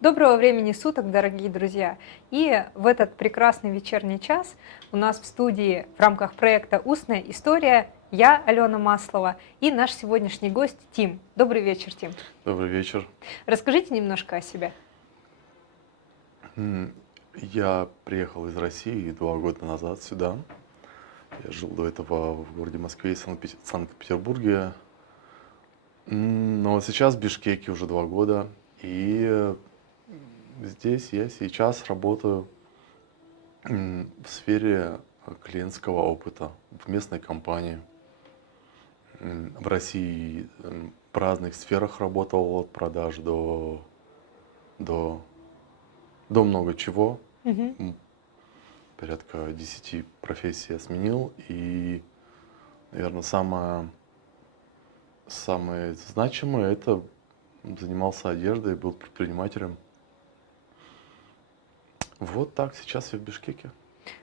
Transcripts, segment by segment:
Доброго времени суток, дорогие друзья! И в этот прекрасный вечерний час у нас в студии в рамках проекта «Устная история» я, Алена Маслова, и наш сегодняшний гость Тим. Добрый вечер, Тим. Добрый вечер. Расскажите немножко о себе. Я приехал из России 2 года назад сюда. Я жил до этого в городе Москве и Санкт-Петербурге. Но сейчас в Бишкеке уже 2 года. И здесь я сейчас работаю в сфере клиентского опыта в местной компании. В России в разных сферах работал, от продаж до много чего. Мгм. Порядка 10 профессий я сменил. И, наверное, самое значимое — это занимался одеждой, был предпринимателем. Вот так сейчас я в Бишкеке.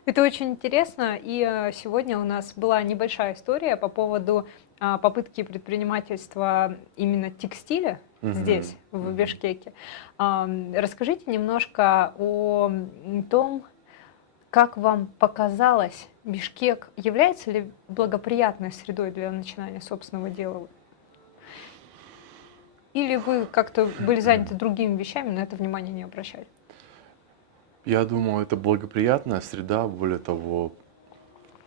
Это очень интересно, и сегодня у нас была небольшая история по поводу попытки предпринимательства именно текстиля здесь, в Бишкеке. Расскажите немножко о том, как вам показалось, Бишкек является ли благоприятной средой для начинания собственного дела? Или вы как-то были заняты другими вещами, на это внимание не обращали? Я думаю, это благоприятная среда. Более того,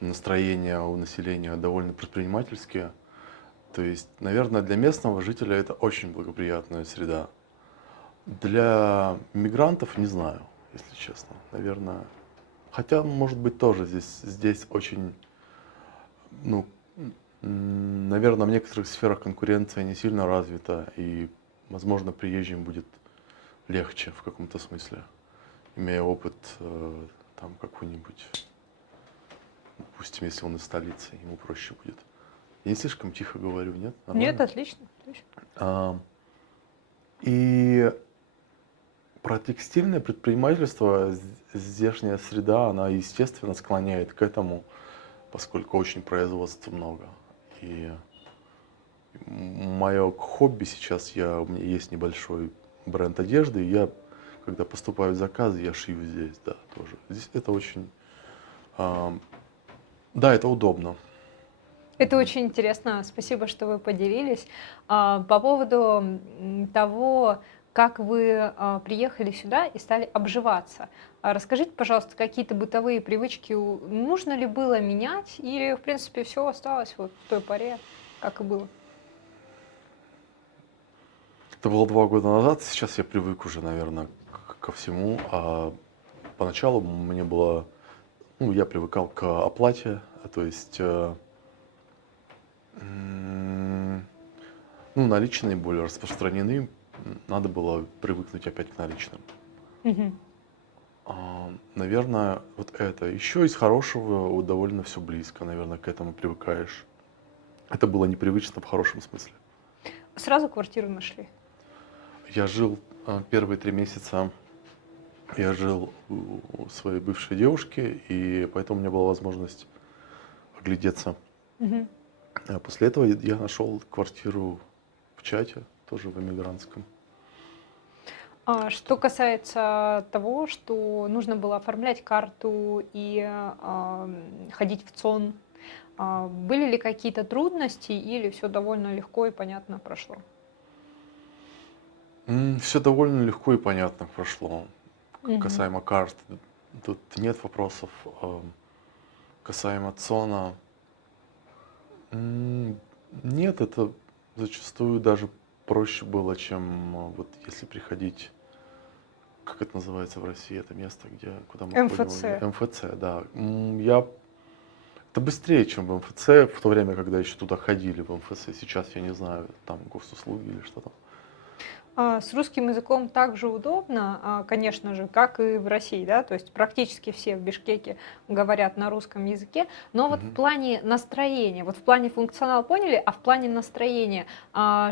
настроение у населения довольно предпринимательские. То есть, наверное, для местного жителя это очень благоприятная среда. Для мигрантов не знаю, если честно. Наверное, хотя, может быть, тоже здесь очень, ну, наверное, в некоторых сферах конкуренция не сильно развита, и, возможно, приезжим будет легче в каком-то смысле, имея опыт там какой-нибудь, допустим, если он из столицы, ему проще будет. Я не слишком тихо говорю, нет? Нормально? Нет, отлично. И про текстильное предпринимательство здешняя среда, она, естественно, склоняет к этому, поскольку очень производства много. И мое хобби сейчас, у меня есть небольшой бренд одежды, и я, когда поступают заказы, я шью здесь, да, тоже. Здесь это очень, да, это удобно. Это очень интересно. Спасибо, что вы поделились. По поводу того, как вы приехали сюда и стали обживаться. Расскажите, пожалуйста, какие-то бытовые привычки нужно ли было менять, или, в принципе, все осталось вот в той поре, как и было? Это было 2 года назад, сейчас я привык уже, наверное, ко всему. А поначалу мне было, я привыкал к оплате, то есть, наличные более распространены, надо было привыкнуть опять к наличным. Мгм. Наверное, вот это. Еще из хорошего вот довольно все близко, наверное, к этому привыкаешь. Это было непривычно в хорошем смысле. Сразу квартиру нашли? Я жил первые 3 месяца, я жил у своей бывшей девушки, и поэтому у меня была возможность оглядеться. Мгм. А после этого я нашел квартиру в Чате, тоже в эмигрантском. Что касается того, что нужно было оформлять карту и ходить в ЦОН, были ли какие-то трудности или все довольно легко и понятно прошло? Все довольно легко и понятно прошло. Мгм. Касаемо карт, тут нет вопросов. Касаемо ЦОНа, нет, это зачастую даже проще было, чем вот если приходить, как это называется в России, это место, куда мы ходим, МФЦ. МФЦ, да. Это быстрее, чем в МФЦ, в то время, когда еще туда ходили в МФЦ. Сейчас я не знаю, там госуслуги или что там. С русским языком также удобно, конечно же, как и в России, да, то есть практически все в Бишкеке говорят на русском языке, но вот в Мгм. плане настроения, вот в плане функционала поняли, а в плане настроения,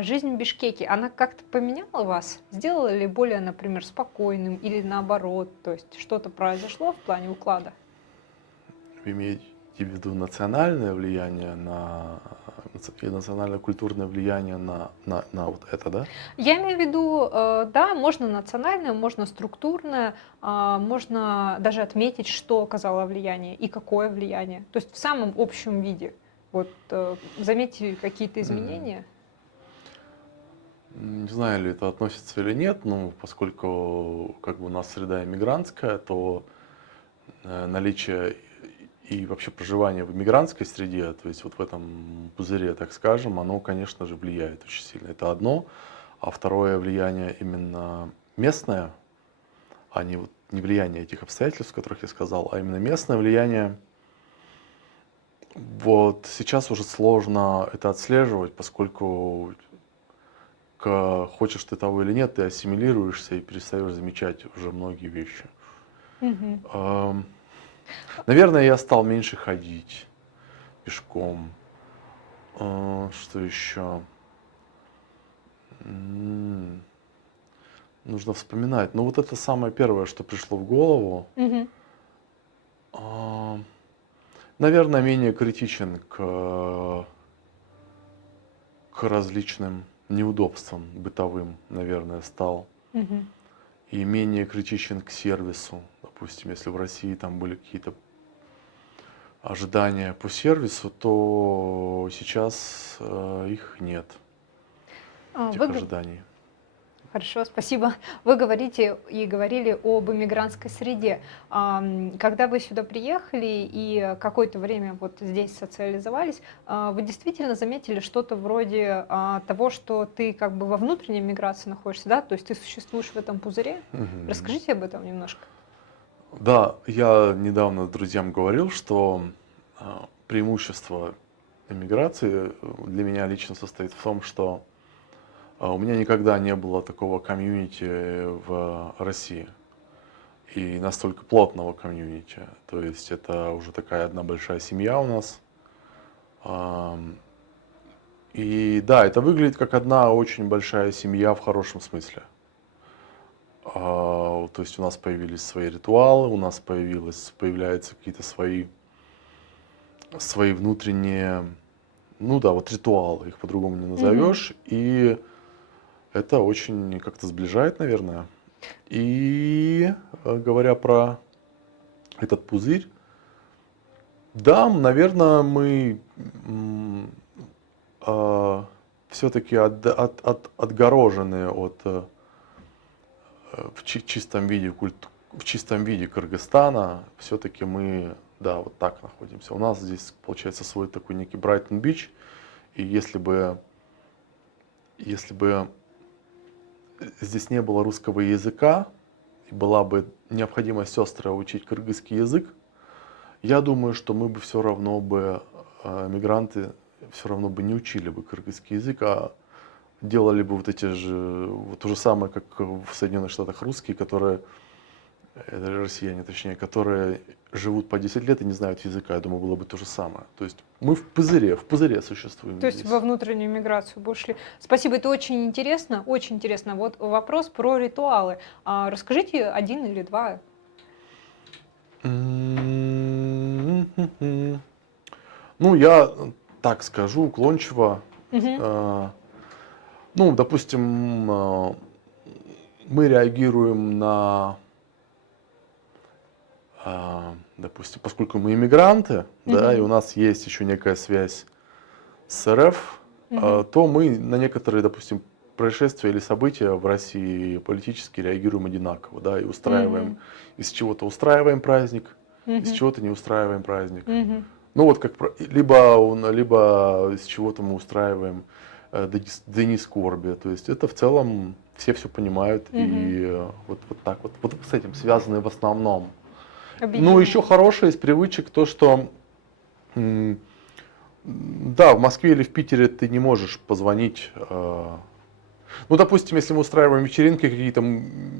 жизнь в Бишкеке, она как-то поменяла вас? Сделала ли более, например, спокойным или наоборот, то есть что-то произошло в плане уклада? Вы имеете в виду национальное влияние и национально-культурное влияние на вот это, да? Я имею в виду, да, можно национальное, можно структурное, можно даже отметить, что оказало влияние и какое влияние. То есть в самом общем виде. Вот заметьте какие-то Мгм. изменения. Не знаю, ли это относится или нет, но поскольку как бы у нас среда иммигрантская, то наличие и вообще проживание в иммигрантской среде, то есть вот в этом пузыре, так скажем, оно, конечно же, влияет очень сильно. Это одно. А второе влияние именно местное, а не, вот, не влияние этих обстоятельств, о которых я сказал, а именно местное влияние. Вот сейчас уже сложно это отслеживать, поскольку хочешь ты того или нет, ты ассимилируешься и перестаешь замечать уже многие вещи. Мгм. Ам, Наверное, я стал меньше ходить пешком. Что еще? Нужно вспоминать. Ну, вот это самое первое, что пришло в голову. Мгм. А, Наверное, менее критичен к различным неудобствам бытовым, наверное, стал. Мгм. И менее критичен к сервису. Допустим, если в России там были какие-то ожидания по сервису, то сейчас их нет, этих Вы ожиданий. Хорошо, спасибо. Вы говорите и говорили об иммигрантской среде. Когда вы сюда приехали и какое-то время вот здесь социализовались, вы действительно заметили что-то вроде того, что ты как бы во внутренней миграции находишься, да? То есть ты существуешь в этом пузыре? Мгм. Расскажите об этом немножко. Да, я недавно друзьям говорил, что преимущество эмиграции для меня лично состоит в том, что у меня никогда не было такого комьюнити в России и настолько плотного комьюнити. То есть это уже такая одна большая семья у нас. Ам, И да, это выглядит как одна очень большая семья в хорошем смысле. То есть у нас появились свои ритуалы, у нас появляются какие-то свои внутренние, ну да, вот ритуалы, их по-другому не Мгм. назовешь. И это очень как-то сближает, наверное. И говоря про этот пузырь, да, наверное, мы все-таки отгорожены от чистом виде в чистом виде Кыргызстана. Все-таки мы, да, вот так находимся. У нас здесь получается свой такой некий Брайтон-Бич. И если бы здесь не было русского языка, и была бы необходимость острая учить кыргызский язык, я думаю, что мы бы все равно бы, мигранты, все равно бы не учили бы кыргызский язык, а делали бы вот эти же, вот то же самое, как в Соединенных Штатах русские, которые, это россияне точнее, которые живут по 10 лет и не знают языка. Я думаю, было бы то же самое. То есть мы в пузыре существуем То есть во здесь. внутреннюю миграцию бы ушли. Спасибо, это очень интересно, очень интересно. Вот вопрос про ритуалы. Расскажите один или два. М. Ну, я так скажу уклончиво. Мгм. Э, Ну, допустим, мы реагируем допустим, поскольку мы иммигранты, да, и Мгм. у нас есть еще некая связь с РФ, Мгм. то мы на некоторые, допустим, происшествия или события в России политически реагируем одинаково, да, и устраиваем, Мгм. из чего-то устраиваем праздник, из Мгм. чего-то не устраиваем праздник. Мгм. Ну вот как либо из чего-то мы устраиваем дни скорби. То есть это в целом все понимают Мгм. и вот так вот с этим связаны в основном. Ну еще Объединяет. хорошее из привычек то, что м, да, в Москве или в Питере ты не можешь позвонить. Ну, допустим, если мы устраиваем вечеринки какие-то,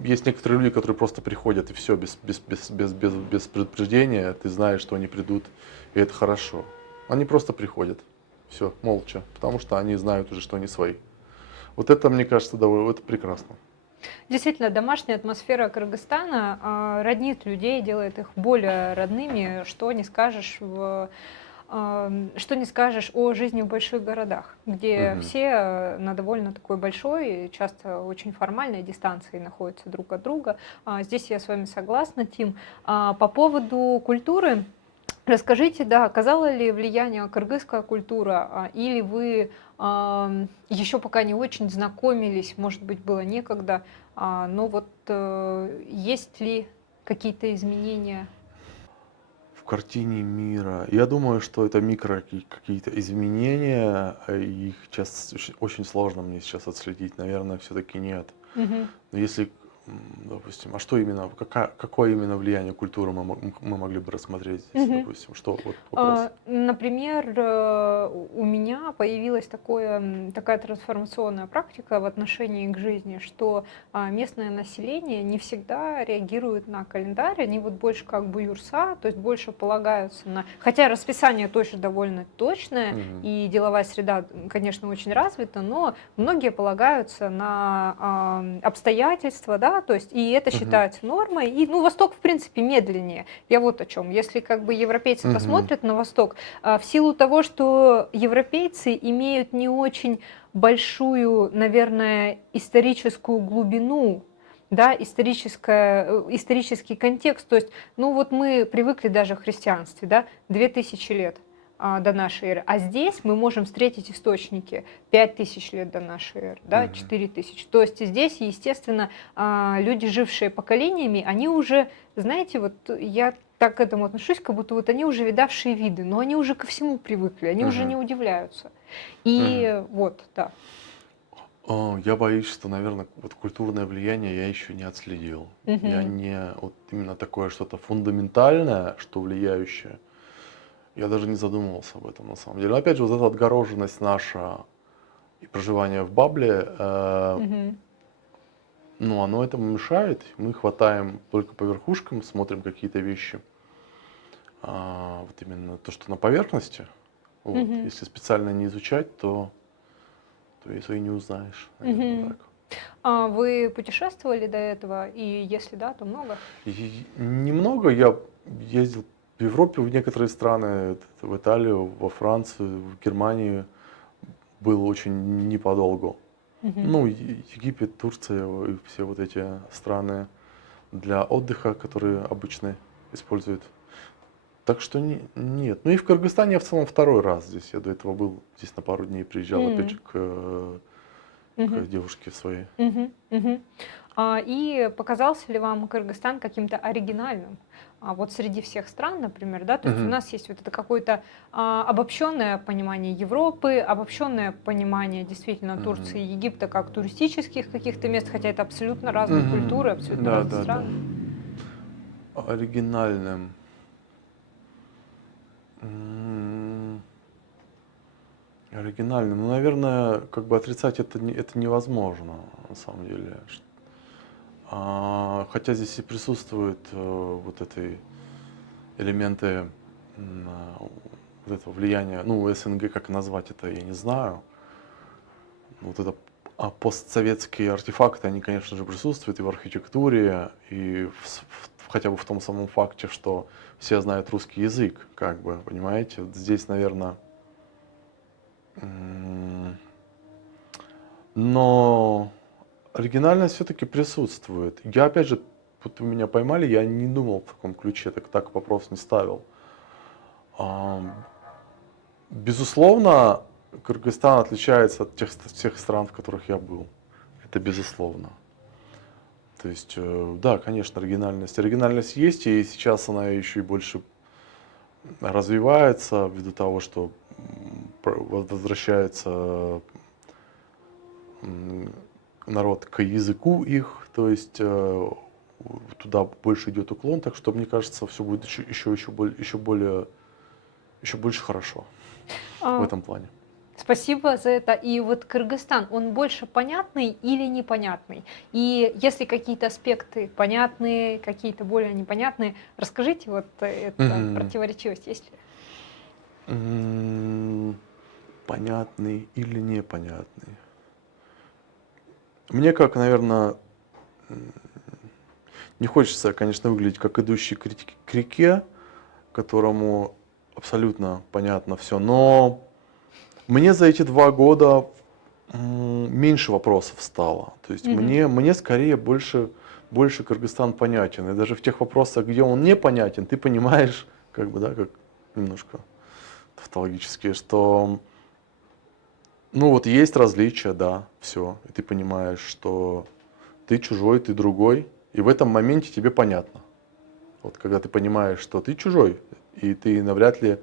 есть некоторые люди, которые просто приходят и все, без предупреждения, ты знаешь, что они придут, и это хорошо. Они просто приходят, все, молча, потому что они знают уже, что они свои. Вот это, мне кажется, довольно, это прекрасно. Действительно, домашняя атмосфера Кыргызстана роднит людей, делает их более родными, что не скажешь о жизни в больших городах, где Мгм. все на довольно такой большой, часто очень формальной дистанции находятся друг от друга. Здесь я с вами согласна, Тим. По поводу культуры, расскажите, да, оказала ли влияние кыргызская культура, или вы еще пока не очень знакомились, может быть, было некогда, но вот есть ли какие-то изменения? В картине мира. Я думаю, что это какие-то изменения, их сейчас очень сложно мне сейчас отследить. Наверное, все-таки нет. Мгм. Но если, допустим, а что именно, какое именно влияние культуры мы могли бы рассмотреть здесь, Мгм. допустим, что вот вопрос? Например, у меня появилась такая трансформационная практика в отношении к жизни, что местное население не всегда реагирует на календарь, они вот больше как бы юрса, то есть больше полагаются на... Хотя расписание тоже довольно точное, Мгм. и деловая среда, конечно, очень развита, но многие полагаются на обстоятельства, да, то есть и это Мгм. считается нормой, и, ну, Восток, в принципе, медленнее. Я вот о чем. Если как бы европейцы Мгм. посмотрят на Восток, в силу того, что европейцы имеют не очень большую, наверное, историческую глубину, да, исторический контекст. То есть, ну вот мы привыкли даже в христианстве, да, 2000 лет до нашей эры. А здесь мы можем встретить источники 5000 лет до нашей эры, да, Мгм. 4000. То есть здесь, естественно, люди, жившие поколениями, они уже, знаете, вот я так к этому отношусь, как будто вот они уже видавшие виды, но они уже ко всему привыкли, они уже не Мгм. удивляются. Мгм. И вот, да. Я боюсь, что, наверное, вот культурное влияние я еще не отследил. Я Мгм. не вот именно такое что-то фундаментальное, что влияющее. Я даже не задумывался об этом на самом деле. Но опять же, вот эта отгороженность наша и проживание в бабле, Мгм. ну, оно этому мешает. Мы хватаем только по верхушкам, смотрим какие-то вещи, вот именно то, что на поверхности. Вот. Мгм. Если специально не изучать, то и не узнаешь, наверное, Мгм. так. А вы путешествовали до этого? И если да, то много? И немного я ездил в Европе, в некоторые страны, в Италию, во Францию, в Германию, был очень неподолгу. Мгм. Ну, Египет, Турция и все вот эти страны для отдыха, которые обычно используют. Так что нет. Ну и в Кыргызстане я в целом второй раз здесь. Я до этого был здесь на пару дней, приезжал опять же М. к Мгм. девушке своей. Мгм. Мгм. И показался ли вам Кыргызстан каким-то оригинальным? Вот среди всех стран, например, да, то есть у Мгм. нас есть вот это какое-то обобщенное понимание Европы, обобщенное понимание действительно Турции Мгм. и Египта как туристических каких-то мест, хотя это абсолютно разные Мгм. культуры, абсолютно Да, разные да, да. страны. Оригинальным. М, Оригинальным. Ну, наверное, как бы отрицать это невозможно, на самом деле. Хотя здесь и присутствуют вот эти элементы вот этого влияния, ну, СНГ, как назвать это, я не знаю. Вот это постсоветские артефакты, они, конечно же, присутствуют и в архитектуре, и хотя бы в том самом факте, что все знают русский язык, как бы, понимаете? Вот здесь, наверное, но оригинальность все-таки присутствует. Я, опять же, вот вы меня поймали, я не думал в таком ключе, так вопрос не ставил. Ам, Безусловно, Кыргызстан отличается от тех всех стран, в которых я был. Это безусловно. То есть, да, конечно, оригинальность. Оригинальность есть, и сейчас она еще и больше развивается ввиду того, что возвращается м, народ к языку их, то есть туда больше идет уклон, так что мне кажется, все будет еще больше хорошо в А, этом плане. Спасибо за это. И вот Кыргызстан, он больше понятный или непонятный? И если какие-то аспекты понятные, какие-то более непонятные, расскажите, вот это Мгм. противоречивость есть ли? М, Понятный или непонятный? Мне как, наверное, не хочется, конечно, выглядеть как идущий к реке, которому абсолютно понятно все, но мне за эти 2 года меньше вопросов стало. То есть мне скорее больше Кыргызстан понятен. И даже в тех вопросах, где он непонятен, ты понимаешь, как бы, да, как немножко тавтологически, что ну вот есть различия, да, все. И ты понимаешь, что ты чужой, ты другой. И в этом моменте тебе понятно. Вот когда ты понимаешь, что ты чужой, и ты навряд ли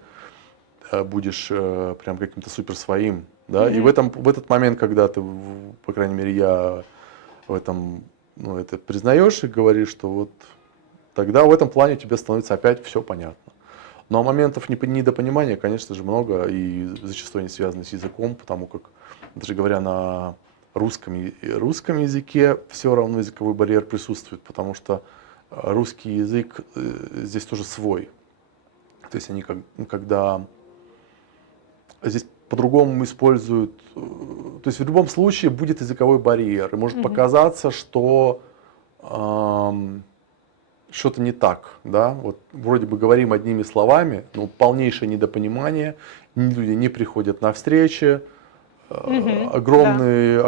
будешь прям каким-то супер своим, да, и в этот момент, когда ты, по крайней мере, я в этом, ну, это признаешь и говоришь, что вот тогда в этом плане тебе становится опять все понятно. Но моментов недопонимания, конечно же, много, и зачастую они связаны с языком, потому как, даже говоря на русском языке, все равно языковой барьер присутствует, потому что русский язык здесь тоже свой. То есть они когда здесь по-другому используют, то есть в любом случае будет языковой барьер, и может показаться, что что-то не так, да, вот вроде бы говорим одними словами, но полнейшее недопонимание, люди не приходят на встречи, огромные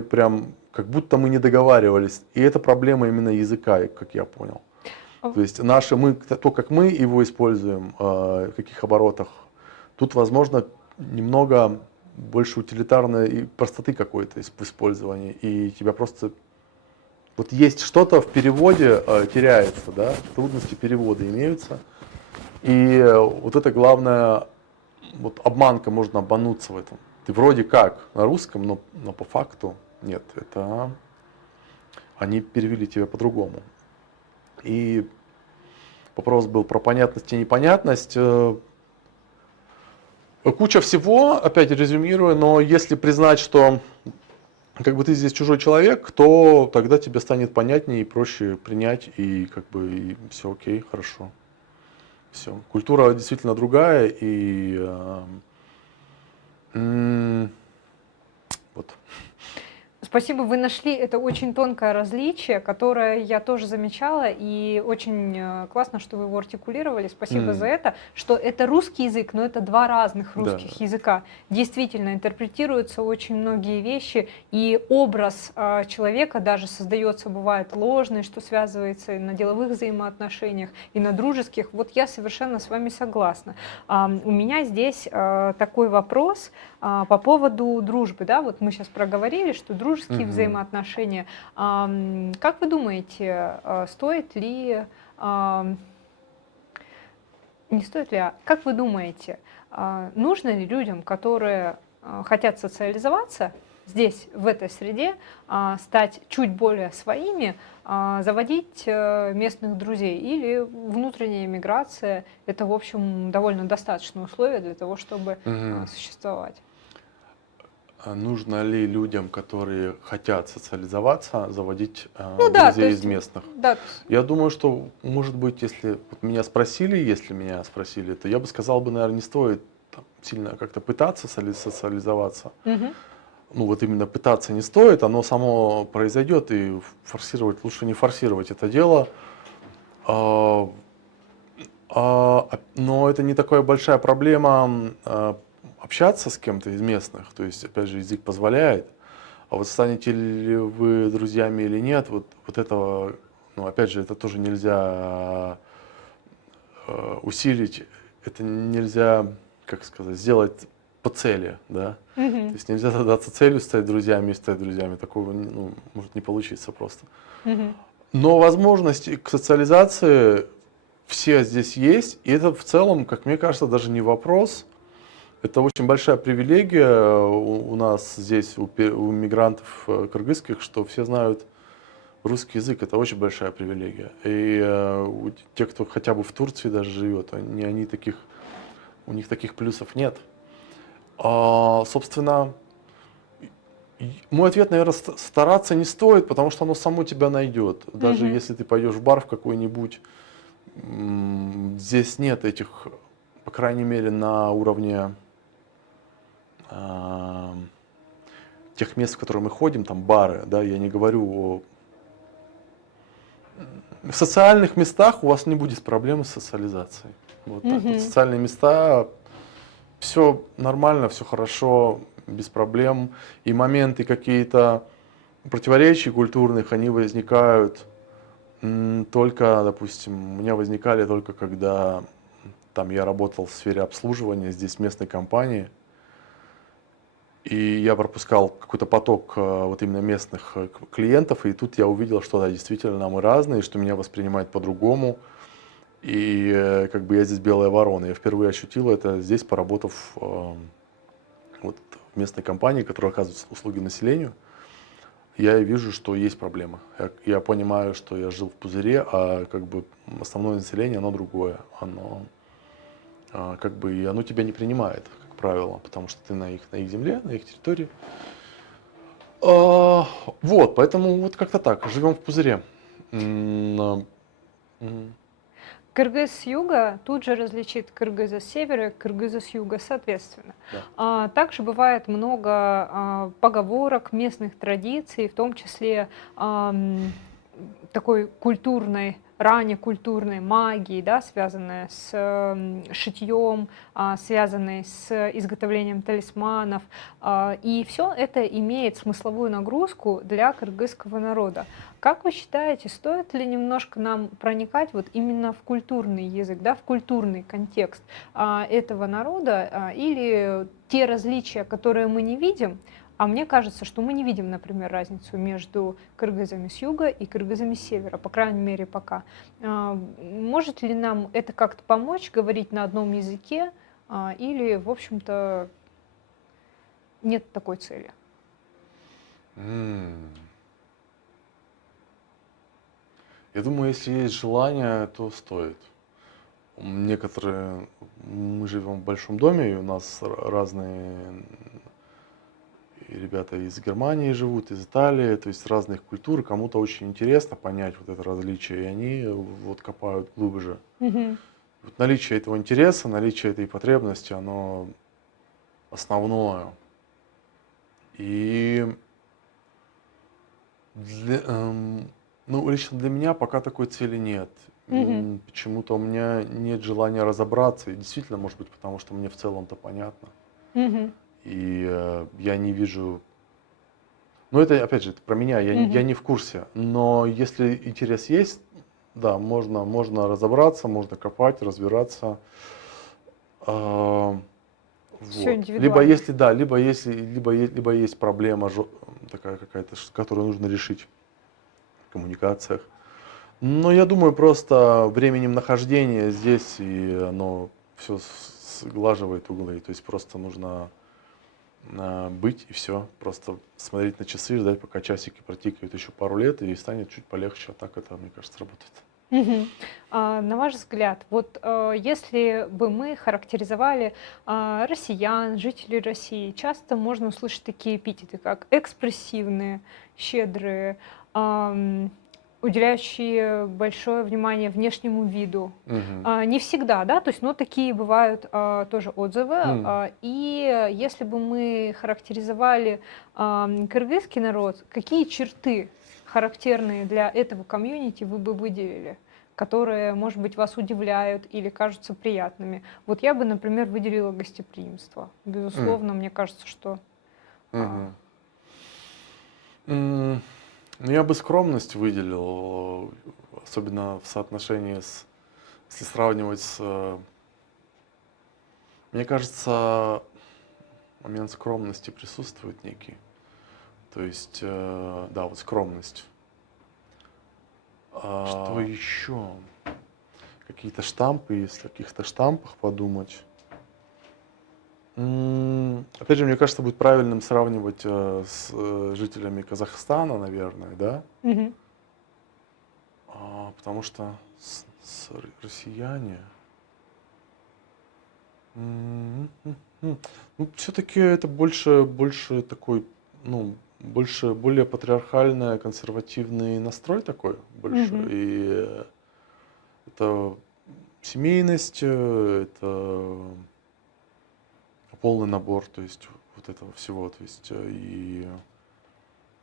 прям, как будто мы не договаривались, и это проблема именно языка, как я понял. То есть то, как мы его используем, в каких оборотах, тут, возможно, немного больше утилитарной и простоты какой-то в использовании, и тебя просто вот есть что-то в переводе теряется, да, трудности перевода имеются, и вот это главная вот обманка, можно обмануться в этом. Ты вроде как на русском, но по факту нет, это они перевели тебя по-другому. И вопрос был про понятность и непонятность. Куча всего, опять резюмирую, но если признать, что как бы ты здесь чужой человек, то тогда тебе станет понятнее и проще принять, и как бы и все окей, хорошо. Все. Культура действительно другая, и вот. Спасибо, вы нашли это очень тонкое различие, которое я тоже замечала, и очень классно, что вы его артикулировали. Спасибо за это, что это русский язык, но это два разных русских языка. Действительно, интерпретируются очень многие вещи, и образ человека даже создается, бывает, ложный, что связывается и на деловых взаимоотношениях, и на дружеских. Вот я совершенно с вами согласна. У меня здесь такой вопрос по поводу дружбы. Да? Вот мы сейчас проговорили, что дружеские взаимоотношения. Как вы думаете, стоит ли, не стоит ли, как вы думаете, нужно ли людям, которые хотят социализоваться здесь, в этой среде, стать чуть более своими, заводить местных друзей, или внутренняя миграция – это, в общем, довольно достаточное условие для того, чтобы существовать? Нужно ли людям, которые хотят социализоваться, заводить друзей из местных? Да. Я думаю, что, может быть, если меня спросили, то я бы сказал, наверное, не стоит сильно как-то пытаться социализоваться. Ну вот именно пытаться не стоит, оно само произойдет, и лучше не форсировать это дело. Но это не такая большая проблема общаться с кем-то из местных, то есть, опять же, язык позволяет. А вот станете ли вы друзьями или нет, вот этого, ну, опять же, это тоже нельзя усилить, это нельзя, как сказать, сделать по цели, да. То есть нельзя задаться целью стать друзьями и стать друзьями, такого может не получиться просто. Но возможности к социализации все здесь есть, и это в целом, как мне кажется, даже не вопрос. Это очень большая привилегия у нас здесь, у мигрантов кыргызских, что все знают русский язык. Это очень большая привилегия. И те, кто хотя бы в Турции даже живет, у них таких плюсов нет. Собственно, мой ответ, наверное, стараться не стоит, потому что оно само тебя найдет. Даже если ты пойдешь в бар в какой-нибудь, здесь нет этих, по крайней мере, на уровне тех мест, в которые мы ходим, там бары, да, я не говорю В социальных местах у вас не будет проблемы с социализацией. Вот так вот. Мгм. Социальные места, все нормально, все хорошо, без проблем. И моменты какие-то противоречий культурных, они возникают только, допустим, у меня возникали только когда там я работал в сфере обслуживания здесь местной компании, и я пропускал какой-то поток вот именно местных клиентов, и тут я увидел, что да, действительно мы разные, что меня воспринимают по-другому, и как бы я здесь белая ворона. Я впервые ощутил это здесь, поработав вот в местной компании, которая оказывает услуги населению. Я вижу, что есть проблема. Я понимаю, что я жил в пузыре, а как бы основное население, оно другое. Оно как бы и оно тебя не принимает, как правило, потому что ты на их земле, на их территории. Вот, поэтому вот как-то так, живем в пузыре. Мгм. Кыргыз с юга тут же различит кыргыза с севера, кыргыза с юга, соответственно. Да. Также бывает много поговорок, местных традиций, в том числе такой культурной, раннекультурной магии, да, связанной с шитьем, связанной с изготовлением талисманов. И все это имеет смысловую нагрузку для кыргызского народа. Как вы считаете, стоит ли немножко нам проникать вот именно в культурный язык, да, в культурный контекст этого народа, или те различия, которые мы не видим, а мне кажется, что мы не видим, например, разницу между кыргызами с юга и кыргызами с севера, по крайней мере, пока. Может ли нам это как-то помочь говорить на одном языке, или, в общем-то, нет такой цели? М. Я думаю, если есть желание, то стоит. Некоторые, мы живем в большом доме, и у нас разные и ребята из Германии живут, из Италии, то есть разных культур. Кому-то очень интересно понять вот это различие, и они вот копают глубже. Мгм. Вот наличие этого интереса, наличие этой потребности, оно основное. И ну, лично для меня пока такой цели нет. Мгм. Почему-то у меня нет желания разобраться. И действительно, может быть, потому что мне в целом-то понятно. Мгм. И я не вижу. Ну, это, опять же, это про меня, я Мгм. не в курсе. Но если интерес есть, да, можно разобраться, можно копать, разбираться. А, Все Вот. Либо индивидуально. если, да, либо есть проблема такая какая-то, которую нужно решить в коммуникациях. Но я думаю, просто временем нахождения здесь и оно все сглаживает углы. То есть просто нужно быть и все. Просто смотреть на часы, ждать, пока часики протикают еще пару лет, и станет чуть полегче. А так это, мне кажется, работает. Мгм. На ваш взгляд, вот если бы мы характеризовали россиян, жителей России, часто можно услышать такие эпитеты, как экспрессивные, щедрые, ам, уделяющие большое внимание внешнему виду. Мгм. Не всегда, да, то есть, но такие бывают тоже отзывы. М. И если бы мы характеризовали кыргызский народ, какие черты характерные для этого комьюнити вы бы выделили, которые, может быть, вас удивляют или кажутся приятными? Вот я бы, например, выделила гостеприимство. М. Безусловно, мне кажется, что... а, Мгм. М, Ну, я бы скромность выделил, особенно в соотношении если сравнивать мне кажется, момент скромности присутствует некий. То есть, да, вот скромность. Что еще? Какие-то штампы, если о каких-то штампах подумать. Опять же, мне кажется, будет правильным сравнивать с жителями Казахстана, наверное, да? мгм, Потому что россияне. М, м, м. Ну, все-таки это больше такой, ну, более патриархальный, консервативный настрой такой больше. мгм, И это семейность, это полный набор, то есть вот этого всего, то есть и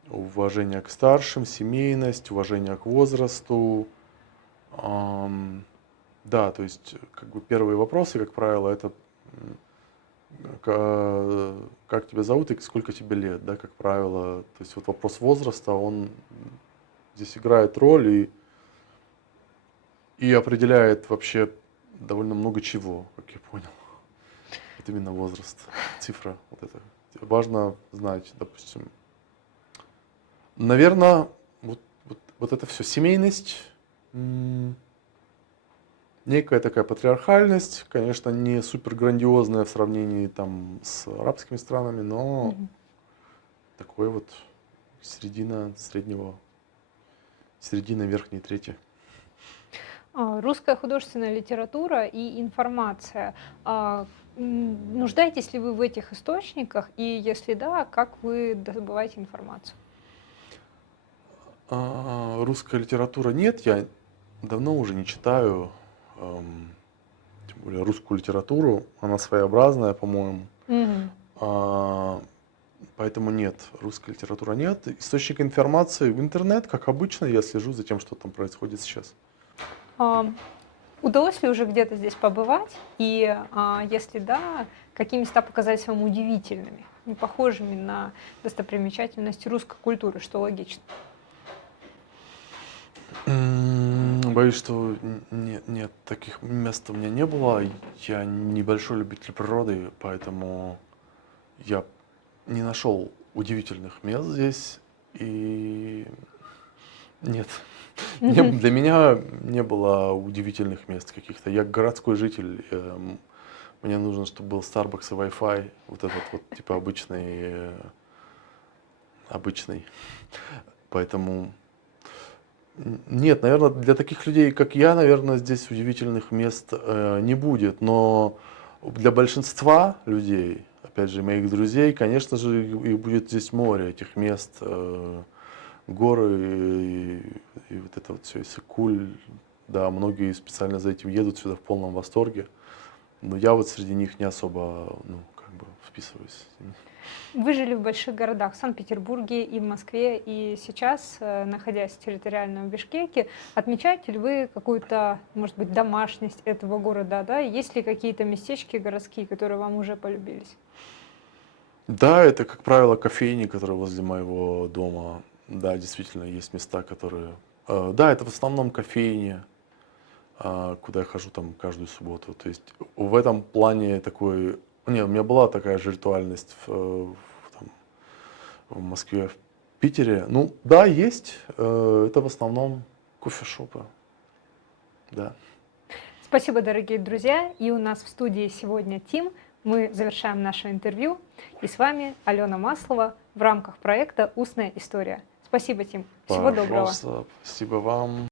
уважение к старшим, семейность, уважение к возрасту, Да, то есть как бы первые вопросы, как правило, это как тебя зовут и сколько тебе лет, да, как правило. То есть вот вопрос возраста, он здесь играет роль и определяет вообще довольно много чего, как я понял. Вот именно возраст, цифра, вот это. Важно знать, допустим. Наверное, вот это все семейность, некая такая патриархальность, конечно, не супер грандиозная в сравнении там с арабскими странами, но такой вот середина верхней трети. Русская художественная литература и информация. Нуждаетесь ли вы в этих источниках? И если да, как вы добываете информацию? Русская литература нет, я давно уже не читаю, тем более русскую литературу, она своеобразная, по-моему. Поэтому нет, русской литературы нет. Источник информации в интернет, как обычно, я слежу за тем, что там происходит сейчас. Удалось ли уже где-то здесь побывать? И если да, какие места показались вам удивительными, не похожими на достопримечательности русской культуры, что логично? Боюсь, что нет, таких мест у меня не было. Я небольшой любитель природы, поэтому я не нашел удивительных мест здесь. И нет, для меня не было удивительных мест каких-то. Я городской житель. Мне нужно, чтобы был Starbucks и Wi-Fi. Вот этот вот, типа, обычный. Поэтому нет, наверное, для таких людей, как я, наверное, здесь удивительных мест не будет. Но для большинства людей, опять же, моих друзей, конечно же, их будет здесь море этих мест, горы и вот это вот все, Иссык-Куль. Да, многие специально за этим едут сюда в полном восторге. Но я вот среди них не особо, как бы вписываюсь. Вы жили в больших городах, в Санкт-Петербурге и в Москве, и сейчас, находясь территориально в Бишкеке, отмечаете ли вы какую-то, может быть, домашность этого города, да? Есть ли какие-то местечки городские, которые вам уже полюбились? Да, это, как правило, кофейни, которые возле моего дома. Да, действительно, есть места, которые... Да, это в основном кофейни, куда я хожу там каждую субботу. То есть в этом плане такой... Нет, у меня была такая же ритуальность в Москве, в Питере. Ну, да, есть. Это в основном кофешопы. Да. Спасибо, дорогие друзья. И у нас в студии сегодня Тим. Мы завершаем наше интервью. И с вами Алена Маслова в рамках проекта «Устная история». Спасибо, Тим. Всего доброго. Пожалуйста, спасибо вам.